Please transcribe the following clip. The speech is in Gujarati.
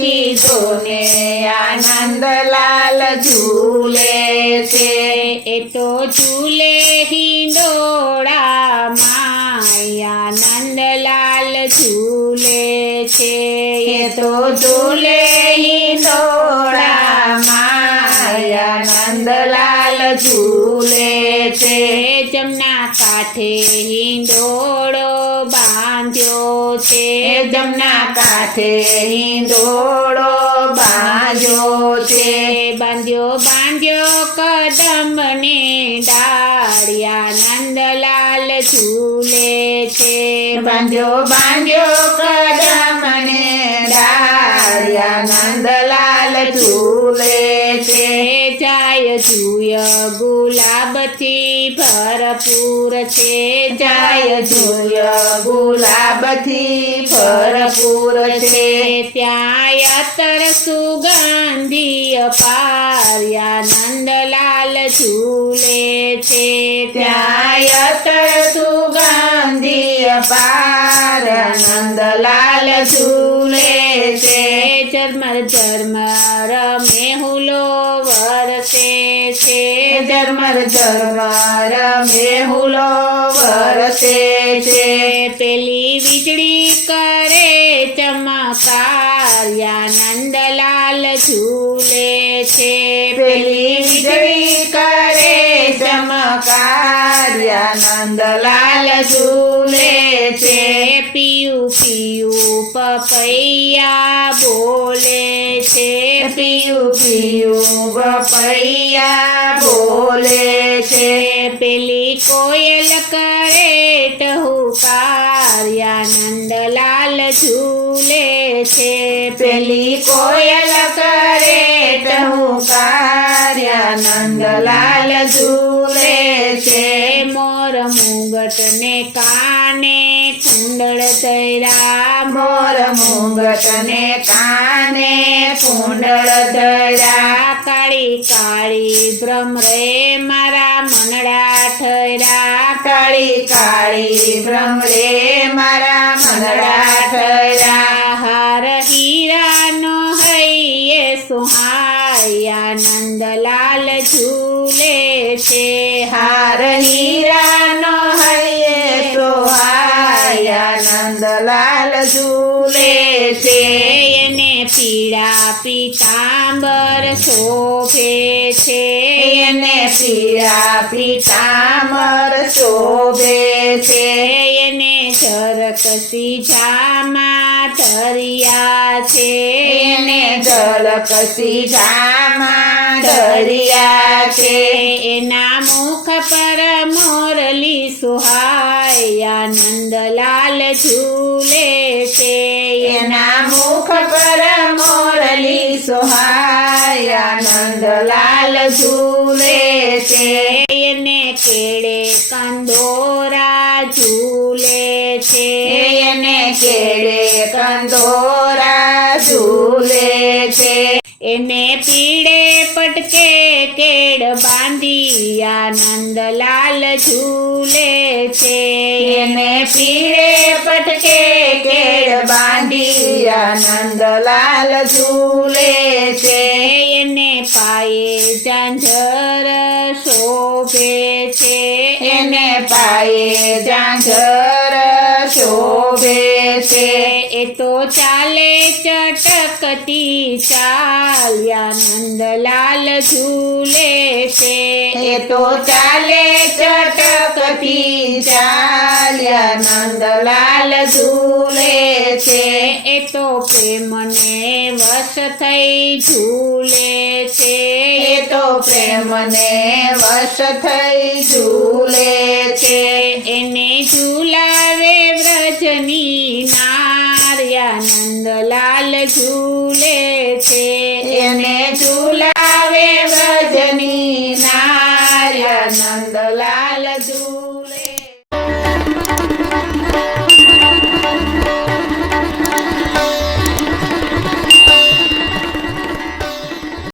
કીધું ને આનંદલાલ ઝૂલે છે એ તો ઝૂલે હિંડોળામાં આનંદલાલ ઝૂલે છે એ તો ઝૂલે હિંડોળામાં આનંદલાલ ઝૂલે છે જમના કાંઠે હિંડોળો બાંધ્યો છે જમના કાંઠે હિંડોળો બાંધ્યો છે બાંધ્યો કદમને ડાળિયા નંદલાલ ઝૂલે છે બાંધ્યો કદમને ડાળિયા નંદલાલ ઝૂલે છે જાય જુય ગુલાબથી ભરપૂર છે જાય જુય ગુલાબથી ભરપૂર છે ત્યાં અત્તર સુગંધી પાર્યા નંદલાલ ઝૂલે છે ત્યાં અત્તર સુગંધી પાર નંદલાલ ઝૂલે છે ઝરમર ઝરમર મેહુલો વરસે છે ઝરમર ઝરમર મેહુલો વરસે છે પેલી વીજળી કરે ચમકાર્યા નંદલાલ ઝૂલે છે પેલી વીજળી કરે ચમકાર્યા નંદલાલ ઝૂલે છે પિયું પિયું પપૈયા બોલે છે પિયું પિયું પપૈયા બોલે છે પેલી કોયલ કરે ટહુકાર્યા નંદલાલ ઝૂલે છે પેલી કોયલ કરે ટહુકાર્યા નંદલાલ ઝૂલે છે મોર મુંગટ ને કાને કુંડળ ધૈરા મોર મુંગટ ને કાને કુંડળ ધરા કાળી કાળી ભ્રમરે મારા મનડા ઠર્યા કાળી કાળી ભ્રમરે મારા મનડા ઠર્યા હાર હીરાનો હૈયે સુહાયા નંદલાલ ઝૂલે છે હાર હીરાનો હૈયે સોહાયા નંદલાલ ઝૂલે છે એને પીળા પીતાંબર શોભે છે એને પીળા પીતાંબર શોભે છે એને ઝરકસી જામા ધરિયા છે એને ઝલકસી જામા ધરિયા છે એના મુખ પર મોરલી સુહાયા નંદલાલ ઝૂલે છે એના મુખ પર મોરલી સોહાયા નંદલાલ ઝૂલે છે એને કેળે કંદોરા ઝૂલે છે એને કેળે કંદોરા ઝૂલે છે એને પીળે પટકે કેળ બાંધિયા નંદલાલ ઝૂલે છે એને પીળે પટકે કેળ બાંધિયા નંદલાલ ઝૂલે છે એને પાયે ઝાંઝર શોભે છે એને પાયે ઝાંઝર શોભે છે એ તો ચાલે ચટકતી ચાલ્યા નંદલાલ ઝૂલે છે એ તો ચાલે ચટકતી ચાલ્યા નંદલાલ ઝૂલે છે એ તો પ્રેમને વશ થઈ ઝૂલે છે એ તો પ્રેમને વશ થઈ ઝૂલે છે એને ઝૂલાવે વ્રજની નાર્યા નંદલાલ ઝૂલે છે એને ઝૂલાવે વ્રજની